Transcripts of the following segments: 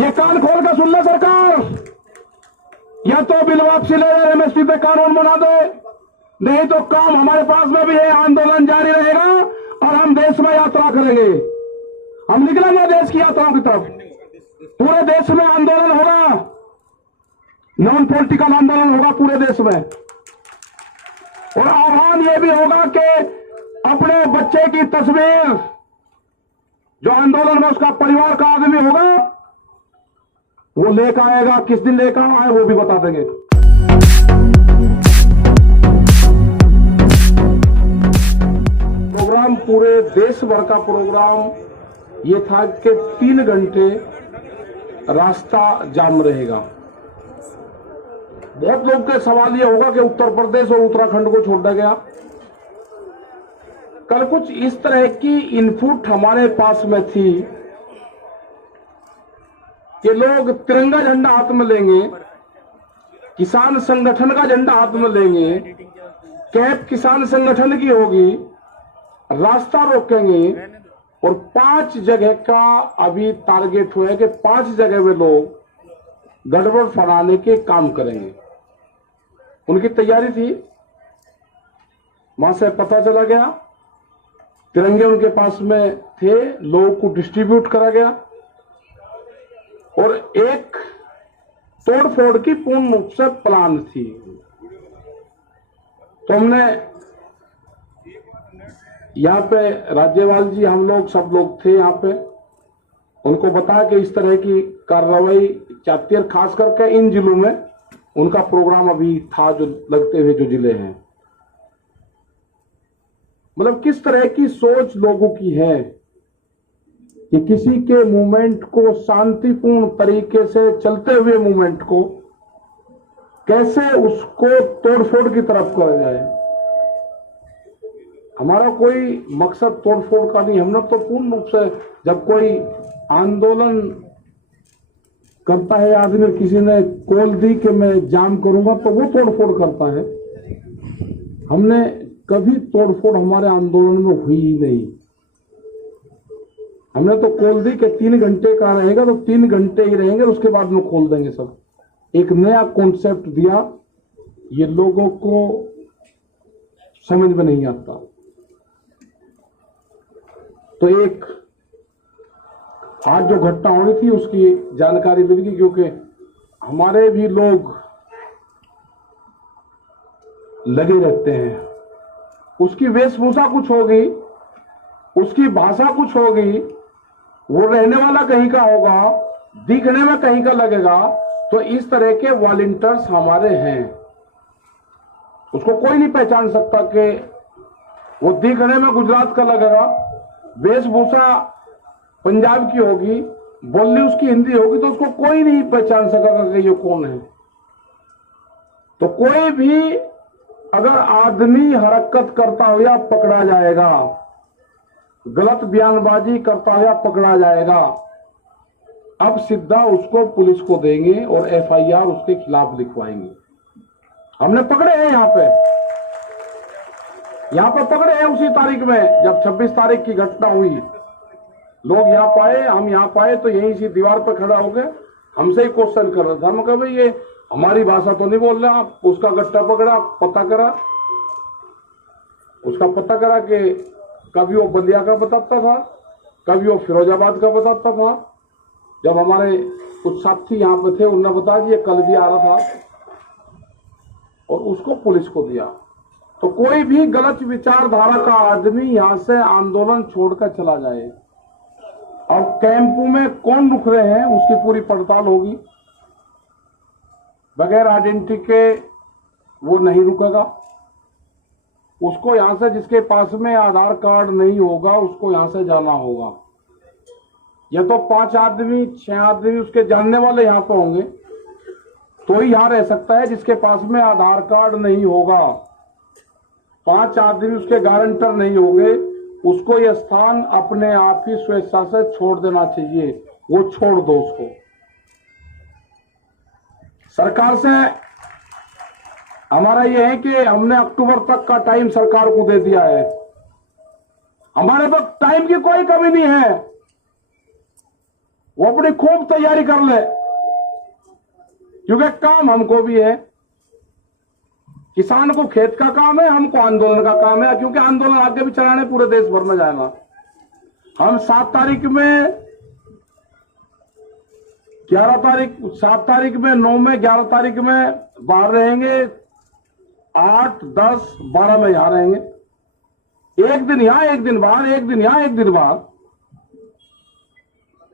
ये कान खोल कर सुन ले सरकार, या तो बिल वापसी ले ले, एमएसपी पे कानून बना दे, नहीं तो काम हमारे पास में भी है, आंदोलन जारी रहेगा और हम देश में यात्रा करेंगे। हम निकलेंगे देश की यात्राओं की तरफ, पूरे देश में आंदोलन होगा, नॉन पॉलिटिकल आंदोलन होगा पूरे देश में। और आह्वान यह भी होगा कि अपने बच्चे की तस्वीर, जो आंदोलन में उसका परिवार का आदमी होगा, वो लेकर आएगा, किस दिन लेकर आए वो भी बता देंगे। प्रोग्राम पूरे देश भर का प्रोग्राम ये था कि 3 घंटे रास्ता जाम रहेगा। बहुत लोग के सवाल ये होगा कि उत्तर प्रदेश और उत्तराखंड को छोड़ दिया गया। कल कुछ इस तरह की इनपुट हमारे पास में थी कि लोग तिरंगा झंडा हाथ में लेंगे, किसान संगठन का झंडा हाथ में लेंगे, कैप किसान संगठन की होगी, रास्ता रोकेंगे और 5 जगह का अभी टारगेट हुआ है कि 5 जगह में लोग गड़बड़ फैलाने के काम करेंगे। उनकी तैयारी थी, वहां से पता चला गया, तिरंगे उनके पास में थे, लोगों को डिस्ट्रीब्यूट करा गया और एक तोड़फोड़ की पूर्ण रूप से प्लान थी। तो हमने यहाँ पे राज्यपाल जी, हम लोग सब लोग थे यहाँ पे, उनको बताया कि इस तरह की कार्रवाई चाहती है, खास करके इन जिलों में उनका प्रोग्राम अभी था, जो लगते हुए जो जिले हैं। मतलब किस तरह की सोच लोगों की है कि किसी के मूवमेंट को, शांतिपूर्ण तरीके से चलते हुए मूवमेंट को कैसे उसको तोड़फोड़ की तरफ करा जाए। हमारा कोई मकसद तोड़फोड़ का नहीं। हमने तो पूर्ण रूप से, जब कोई आंदोलन करता है आदमी, किसी ने कॉल दी कि मैं जाम करूंगा, तो वो तोड़फोड़ करता है। हमने कभी तोड़फोड़ हमारे आंदोलन में हुई ही नहीं। हमने तो कॉल दी कि 3 घंटे का रहेगा तो 3 घंटे ही रहेंगे, उसके बाद में खोल देंगे सब। एक नया कॉन्सेप्ट दिया, ये लोगों को समझ में नहीं आता। तो एक आज जो घटना हो रही थी उसकी जानकारी मिल गई, क्योंकि हमारे भी लोग लगे रहते हैं। उसकी वेशभूषा कुछ होगी, उसकी भाषा कुछ होगी, वो रहने वाला कहीं का होगा, दिखने में कहीं का लगेगा। तो इस तरह के वॉलंटियर्स हमारे हैं, उसको कोई नहीं पहचान सकता कि वो दिखने में गुजरात का लगेगा, वेशभूषा पंजाब की होगी, बोली उसकी हिंदी होगी, तो उसको कोई नहीं पहचान सकेगा कि ये कौन है। तो कोई भी अगर आदमी हरकत करता हुआ पकड़ा जाएगा, गलत बयानबाजी करता हुआ पकड़ा जाएगा। अब सीधा उसको पुलिस को देंगे और एफआईआर उसके खिलाफ लिखवाएंगे। हमने पकड़े हैं यहाँ पे पकड़े हैं उसी तारीख में, जब 26 तारीख की घटना हुई। लोग यहाँ पाए, हम यहाँ पाए, तो यहीं सी दीवार पर खड़ा हो गए, हमसे ही क्वेश्चन कर रहा था। हम कहा भाई ये हमारी भाषा तो नहीं बोल रहा। उसका गट्टा पकड़ा, पता करा, उसका पता करा कि कभी वो बलिया का बताता था, कभी वो फिरोजाबाद का बताता था। जब हमारे कुछ साथी यहाँ पे थे, उन्होंने बताया कि ये कल भी आ रहा था, और उसको पुलिस को दिया। तो कोई भी गलत विचारधारा का आदमी यहाँ से आंदोलन छोड़कर चला जाए, और कैंपों में कौन रुक रहे हैं उसकी पूरी पड़ताल होगी। बगैर आइडेंटिटी के वो नहीं रुकेगा। उसको यहां से, जिसके पास में आधार कार्ड नहीं होगा, उसको यहां से जाना होगा। या तो 5 आदमी 6 आदमी उसके जानने वाले यहां पर होंगे तो ही यहां रह सकता है। जिसके पास में आधार कार्ड नहीं होगा, 5 आदमी उसके गारंटर नहीं होंगे, उसको यह स्थान अपने आप ही स्वेच्छा से छोड़ देना चाहिए। वो छोड़ दो उसको। सरकार से हमारा यह है कि हमने अक्टूबर तक का टाइम सरकार को दे दिया है। हमारे पास टाइम की कोई कमी नहीं है। वो अपनी खूब तैयारी कर ले, क्योंकि काम हमको भी है। किसान को खेत का काम है, हमको आंदोलन का काम है, क्योंकि आंदोलन आगे भी चलाने पूरे देश भर में जाएगा। हम 7 तारीख में 7 तारीख में 9 में 11 तारीख में बाहर रहेंगे, 8, 10, 12 में यहां रहेंगे। एक दिन यहां, एक दिन बाहर, एक दिन यहां, एक दिन बाहर।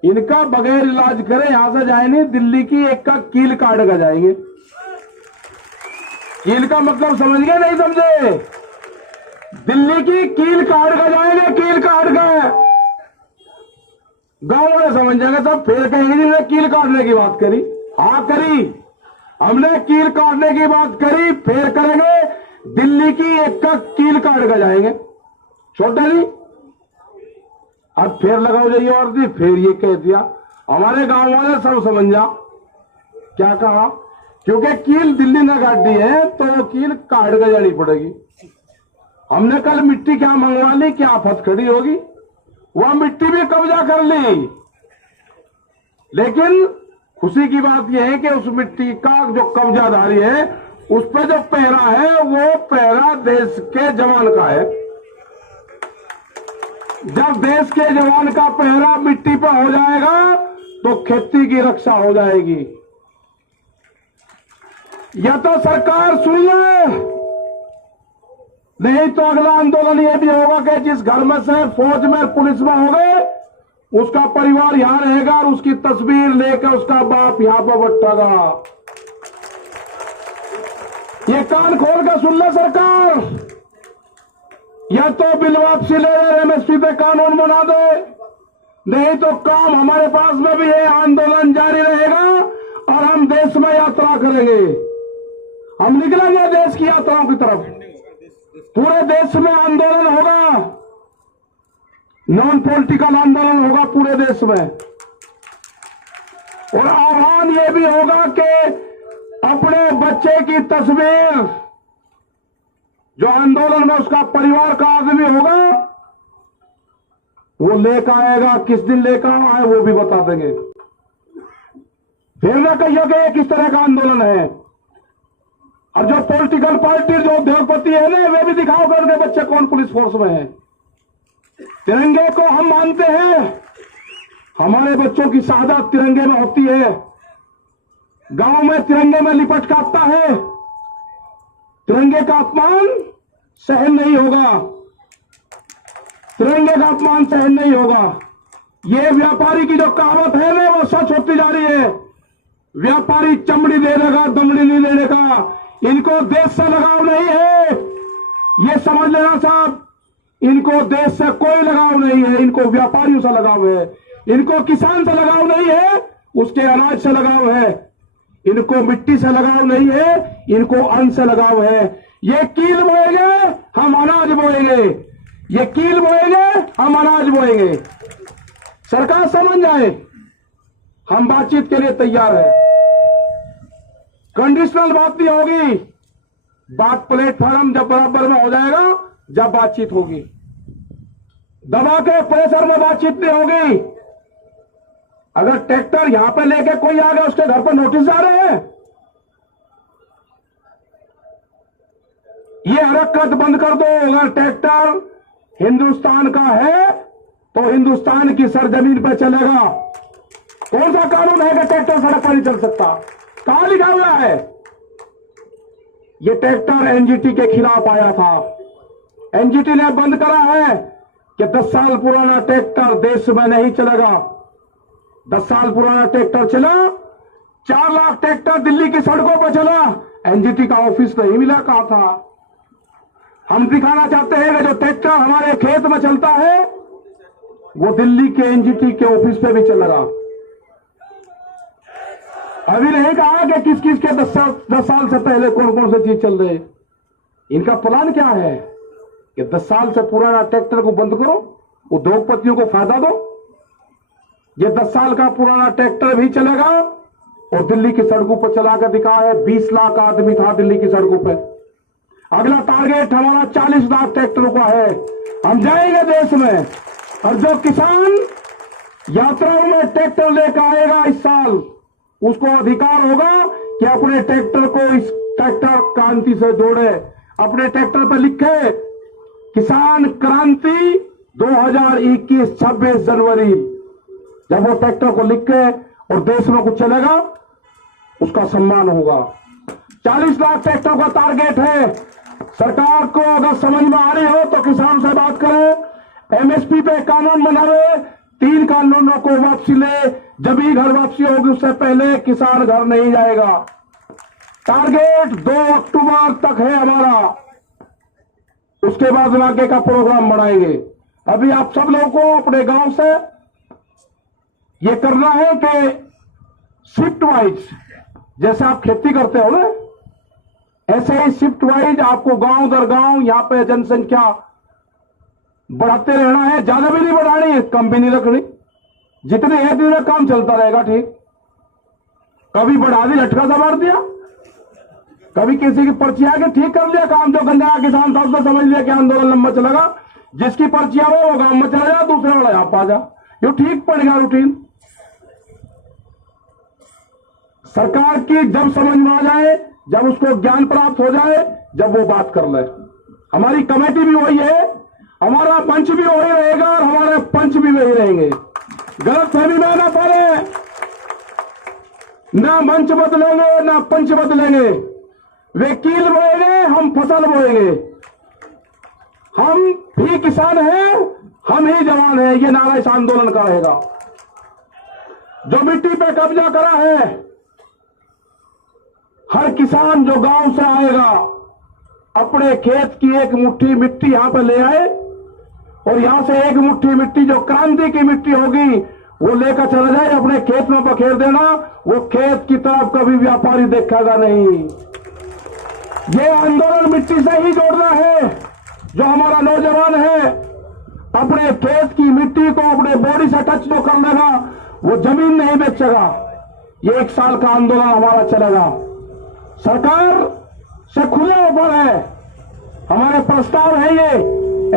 इनका बगैर इलाज करे यहां से जाए नहीं, दिल्ली की एक का कील काट कर जाएंगे। कील का मतलब समझ गए नहीं समझे? दिल्ली की कील काट कर जाएंगे, कील काट कर। गांव में समझ जाएंगे सब, फिर कहेंगे जिन्होंने कील काटने की बात करी। हाँ करी, हमने कील काटने की बात करी, फिर करेंगे दिल्ली की एक का कील काट कर जाएंगे। छोटा जी अब फिर लगाओ जाइए और दी, फिर ये कह दिया। हमारे गांव वाले सब समझ जा क्या कहा, क्योंकि कील दिल्ली ने काट दी है तो वो कील काट कर जानी पड़ेगी। हमने कल मिट्टी क्या मंगवा ली, क्या आफत खड़ी होगी, वह मिट्टी भी कब्जा कर ली। लेकिन खुशी की बात यह है कि उस मिट्टी का जो कब्जाधारी है, उस पर जो पहरा है, वो पहरा देश के जवान का है। जब देश के जवान का पहरा मिट्टी पर हो जाएगा तो खेती की रक्षा हो जाएगी। या तो सरकार सुन ले, नहीं तो अगला आंदोलन यह भी होगा कि जिस घर में से फौज में पुलिस में हो गए, उसका परिवार यहां रहेगा और उसकी तस्वीर लेकर उसका बाप यहां पर बट्टेगा। ये कान खोल कर सुन ले सरकार, या तो बिल वापसी ले ले, एमएसपी पे कानून बना दे, नहीं तो काम हमारे पास में भी है, आंदोलन जारी रहेगा और हम देश में यात्रा करेंगे। हम निकलेंगे देश की यात्राओं की तरफ, पूरे देश में आंदोलन होगा, नॉन पॉलिटिकल आंदोलन होगा पूरे देश में। और आह्वान यह भी होगा कि अपने बच्चे की तस्वीर, जो आंदोलन में उसका परिवार का आदमी होगा, वो लेकर आएगा। किस दिन लेकर आए वो भी बता देंगे। फिर न कहिए कि ये किस तरह का आंदोलन है। और जो पॉलिटिकल पार्टी, जो उद्योगपति है ना, वे भी दिखाओ कि उनके बच्चे कौन पुलिस फोर्स में है। तिरंगे को हम मानते हैं, हमारे बच्चों की शहादत तिरंगे में होती है। गांव में तिरंगे में लिपट काटता है, तिरंगे का अपमान सहन नहीं होगा, तिरंगे का अपमान सहन नहीं होगा। ये व्यापारी की जो कहावत है ना, वो सच होती जा रही है। व्यापारी चमड़ी देने का, दमड़ी नहीं देने का। इनको देश से लगाव नहीं है, ये समझ लेना साहब। इनको देश से कोई लगाव नहीं है, इनको व्यापारियों से लगाव है। इनको किसान से लगाव नहीं है, उसके अनाज से लगाव है। इनको मिट्टी से लगाव नहीं है, इनको अन्न से लगाव है। ये कील बोएंगे, हम अनाज बोएंगे। ये कील बोएंगे, हम अनाज बोएंगे। सरकार समझ जाए, हम बातचीत के लिए तैयार है। कंडीशनल बात नहीं होगी, बात प्लेटफॉर्म जब बराबर में हो जाएगा, जब बातचीत होगी। दबा के प्रेशर में बातचीत नहीं होगी। अगर ट्रैक्टर यहां पे लेके कोई आ गया, उसके घर पर नोटिस आ रहे हैं, ये हरकत बंद कर दो। अगर ट्रैक्टर हिंदुस्तान का है तो हिंदुस्तान की सरजमीन पर चलेगा। कौन सा कानून है कि ट्रैक्टर सड़क पर नहीं चल सकता? कहां लिखा हुआ है? ये ट्रैक्टर एनजीटी के खिलाफ आया था। एनजीटी ने बंद करा है कि 10 साल पुराना ट्रैक्टर देश में नहीं चलेगा। 10 साल पुराना ट्रैक्टर चला, 4 लाख ट्रैक्टर दिल्ली की सड़कों पर चला, एनजीटी का ऑफिस नहीं मिला। कहा था हम दिखाना चाहते हैं कि जो ट्रैक्टर हमारे खेत में चलता है, वो दिल्ली के एनजीटी के ऑफिस पे भी चलेगा। अभी नहीं कहा कि किस किस के 10 साल से पहले कौन कौन सी चीज चल रही। इनका प्लान क्या है कि 10 साल से पुराना ट्रैक्टर को बंद करो, उद्योगपतियों को फायदा दो। ये 10 साल का पुराना ट्रैक्टर भी चलेगा और दिल्ली की सड़कों पर चला कर दिखा है। 20 लाख आदमी था दिल्ली की सड़कों पर। अगला टारगेट हमारा 40 लाख ट्रैक्टरों का है। हम जाएंगे देश में, और जो किसान यात्राओं में ट्रैक्टर लेकर आएगा इस साल, उसको अधिकार होगा कि अपने ट्रैक्टर को इस ट्रैक्टर क्रांति से जोड़े। अपने ट्रैक्टर पर लिखे किसान क्रांति 2021 26 जनवरी। जब वो ट्रैक्टर को लिखे और देश में कुछ चलेगा, उसका सम्मान होगा। 40 लाख ट्रैक्टर का टारगेट है। सरकार को अगर समझ में आ रही हो तो किसान से बात करें, एमएसपी पे कानून बनावे, 3 कानूनों को वापसी ले। जब ही घर वापसी होगी उससे पहले किसान घर नहीं जाएगा। टारगेट 2 अक्टूबर तक है हमारा, उसके बाद आगे का प्रोग्राम बढ़ाएंगे। अभी आप सब लोगों को अपने गांव से ये करना है कि शिफ्ट वाइज, जैसे आप खेती करते हो ना, ऐसे ही शिफ्ट वाइज आपको गांव दर गांव यहां पे जनसंख्या बढ़ाते रहना है। ज्यादा भी नहीं बढ़ानी है, कम भी नहीं रखनी। जितनी है दिन में काम चलता रहेगा। ठीक, कभी बढ़ा दी, झटका सा मार दिया, कभी किसी की पर्ची आके ठीक कर लिया काम। जो गंजा किसान था उसने समझ लिया कि आंदोलन लंबा चलेगा, जिसकी पर्ची आवे वो गांव में चला जा, दूसरे वाला यहां पा जा। ये ठीक पड़ेगा रूटीन। सरकार की जब समझ में आ जाए, जब उसको ज्ञान प्राप्त हो जाए, जब वो बात कर ले। हमारी कमेटी भी वही है, हमारा मंच भी वही रहेगा और हमारे पंच भी वही रहेंगे। गलत फहमी में ना पड़े, ना मंच बदलेंगे ना पंच बदलेंगे। वे कील बोएंगे, हम फसल बोएंगे। हम भी किसान हैं, हम ही जवान हैं, ये नारा इस आंदोलन का रहेगा। जो मिट्टी पे कब्जा करा है, हर किसान जो गांव से आएगा अपने खेत की एक मुट्ठी मिट्टी यहां पर ले आए और यहां से एक मुट्ठी मिट्टी जो क्रांति की मिट्टी होगी वो लेकर चला जाए, अपने खेत में बखेर देना। वो खेत की तरफ कभी व्यापारी देखेगा नहीं। ये आंदोलन मिट्टी से ही जोड़ना है। जो हमारा नौजवान है अपने खेत की मिट्टी को अपने बॉडी से टच जो कर लेगा वो जमीन नहीं बेचेगा। ये 1 साल का आंदोलन हमारा चलेगा। सरकार से खुले ऊपर है, हमारे प्रस्ताव है ये,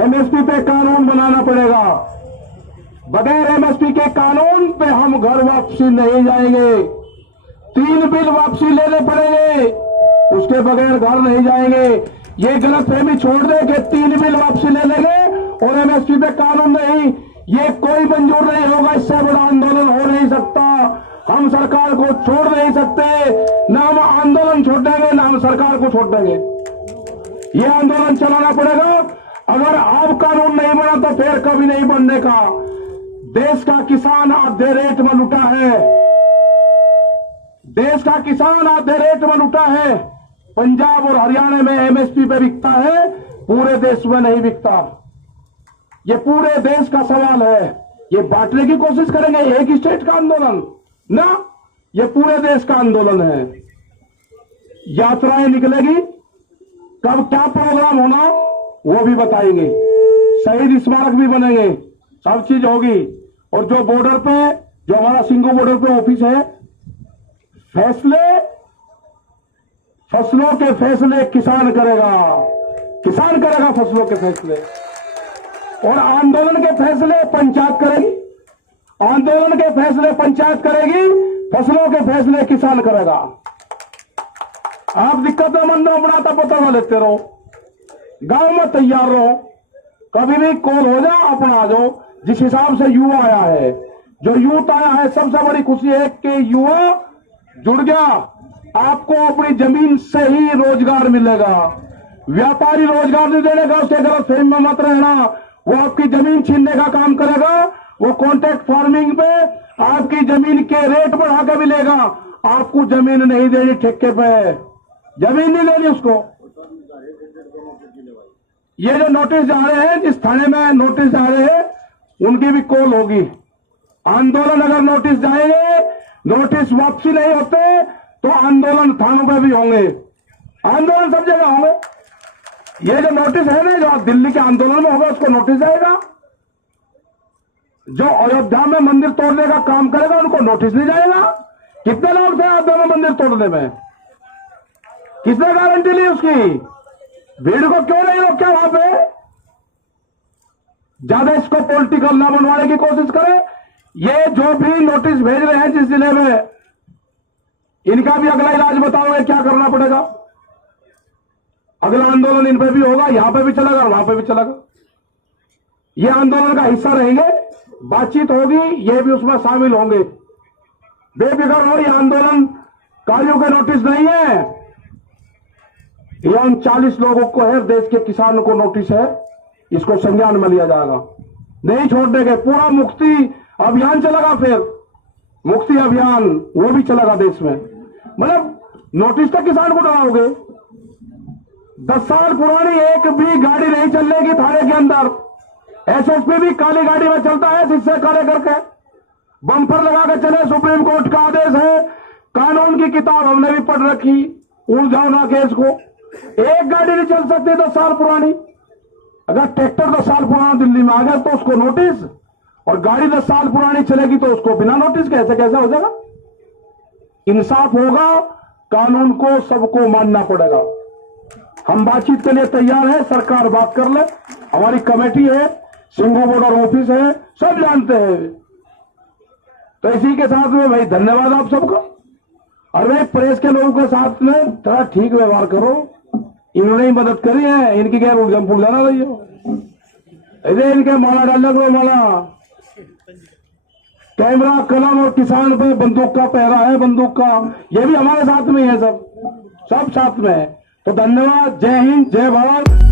एमएसपी पे कानून बनाना पड़ेगा। बगैर एमएसपी के कानून पे हम घर वापसी नहीं जाएंगे। 3 बिल वापसी लेने पड़ेंगे, उसके बगैर घर नहीं जाएंगे। ये गलतफहमी छोड़ दे कि 3 बिल वापसी ले लेंगे और एमएसपी पे कानून नहीं, ये कोई मंजूर नहीं होगा। इससे बड़ा आंदोलन हो नहीं सकता। हम सरकार को छोड़ नहीं सकते, ना हम आंदोलन छोड़ देंगे ना हम सरकार को छोड़ देंगे। ये आंदोलन चलाना पड़ेगा। अगर अब कानून नहीं बना तो फिर कभी नहीं बनने का। देश का किसान आधे रेट में लुटा है, देश का किसान आधे रेट में लुटा है। पंजाब और हरियाणा में एमएसपी पे बिकता है, पूरे देश में नहीं बिकता। ये पूरे देश का सवाल है। ये बांटने की कोशिश करेंगे एक स्टेट का आंदोलन ना, ये पूरे देश का आंदोलन है। यात्राएं निकलेगी, कब क्या प्रोग्राम होना वो भी बताएंगे, शहीद स्मारक भी बनेंगे, सब चीज होगी। और जो बॉर्डर पे, जो हमारा सिंगू बॉर्डर पे ऑफिस है, फसलों के फैसले किसान करेगा, किसान करेगा फसलों के फैसले। और आंदोलन के फैसले पंचायत करेगी, आंदोलन के फैसले पंचायत करेगी, फसलों के फैसले किसान करेगा। आप दिक्कत में मन अपना था पता लेते रहो, गांव में तैयार रहो, कभी भी कॉल हो जाओ अपना आ जाओ। जिस हिसाब से युवा आया है, जो यूथ आया है, सबसे बड़ी खुशी है कि युवा जुड़ गया। आपको अपनी जमीन से ही रोजगार मिलेगा। व्यापारी रोजगार नहीं देगा, उसके गलत फहमी में मत रहना। वो आपकी जमीन छीनने का काम करेगा। वो कॉन्ट्रैक्ट फार्मिंग पे आपकी जमीन के रेट बढ़ा के मिलेगा। आपको जमीन नहीं देनी ठेके पे, जमीन नहीं देनी उसको। ये जो नोटिस जा रहे हैं, जिस थाने में नोटिस जा रहे हैं, उनकी भी कॉल होगी। आंदोलन अगर नोटिस जाएंगे, नोटिस वापसी नहीं होते तो आंदोलन थानों पे भी होंगे, आंदोलन सब जगह होंगे। ये जो नोटिस है ना, जो दिल्ली के आंदोलन में होगा, उसको नोटिस जाएगा। जो अयोध्या में मंदिर तोड़ने का काम करेगा उनको नोटिस नहीं जाएगा। कितने लोग थे अयोध्या में मंदिर तोड़ने में, किसने गारंटी ली उसकी? भीड़ को क्यों नहीं रोका वहां पे? ज्यादा इसको पॉलिटिकल ना बनवाने की कोशिश करें। ये जो भी नोटिस भेज रहे हैं जिस जिले में, इनका भी अगला इलाज बताओगे क्या करना पड़ेगा। अगला आंदोलन इन पे भी होगा, यहां पे भी चलेगा और वहां पे भी चलेगा। ये आंदोलन का हिस्सा रहेंगे, बातचीत होगी, ये भी उसमें शामिल होंगे। बेफिक्र हो, ये आंदोलन कारियों के नोटिस नहीं है, ये उन 40 लोगों को है, देश के किसानों को नोटिस है, इसको संज्ञान में लिया जाएगा, नहीं छोड़ने के। पूरा मुक्ति अभियान चलेगा, फिर मुक्ति अभियान वो भी चलेगा देश में। मतलब नोटिस तक किसान को डराओगे। 10 साल पुरानी एक भी गाड़ी नहीं चलेगी थाने के अंदर। एसएसपी भी काली गाड़ी में चलता है, शीशे काले करके बम्पर लगा के चले। सुप्रीम कोर्ट का आदेश है, कानून की किताब हमने भी पढ़ रखी, उलझाओ ना केस को। एक गाड़ी नहीं चल सकती 10 साल पुरानी। अगर ट्रैक्टर 10 साल पुराना दिल्ली में आ गया तो उसको नोटिस, और गाड़ी 10 साल पुरानी चलेगी तो उसको बिना नोटिस। कैसे हो जाएगा? इंसाफ होगा, कानून को सबको मानना पड़ेगा। हम बातचीत के लिए तैयार हैं, सरकार बात कर ले, हमारी कमेटी है, सिंघू बॉर्डर ऑफिस है, सब जानते हैं। तो इसी के साथ में भाई धन्यवाद आप सबका। और भाई प्रेस के लोगों के साथ में थोड़ा ठीक व्यवहार करो, इन्होंने ही मदद करी है, इनकी क्या उलझन फुलझाना रही हो। ऐसे इनके माला डालने को माला, कैमरा, कलम और किसान पे बंदूक का पहरा है, बंदूक का, ये भी हमारे साथ में है, सब साथ में है। तो धन्यवाद, जय हिंद, जय भारत।